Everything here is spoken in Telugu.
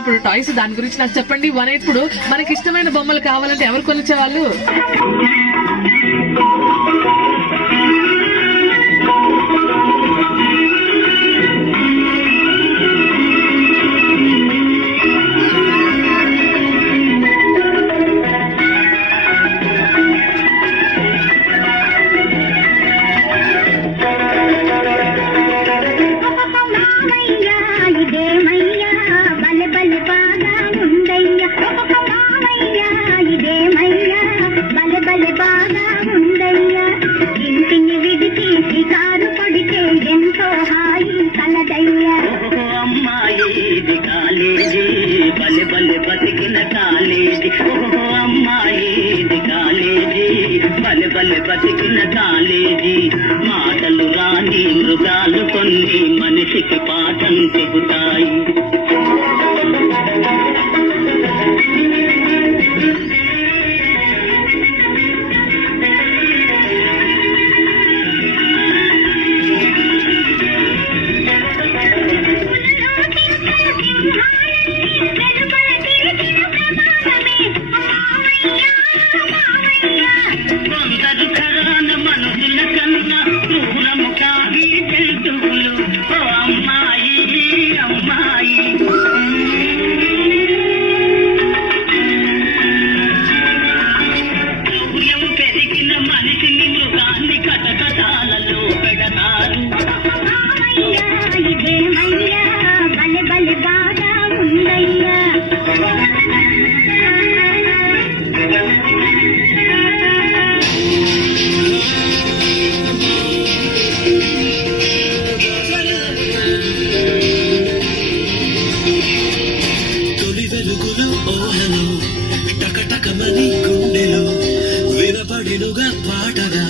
చిన్నప్పుడు టాయ్స్ దాని గురించి నాకు చెప్పండి. ఇప్పుడు మనకి ఇష్టమైన బొమ్మలు కావాలంటే ఎవరు కొనిచ్చేవాళ్ళు? బతికిన కాలేజీ అమ్మాయి కాలేజీ బలె బలె బతికిన కాలేజీ మాటలు రాని మృగాలు కొన్ని మనిషికి పాఠం చెబుతాయి. టకటకమని గుండెలో వినపడినుగా పాటగా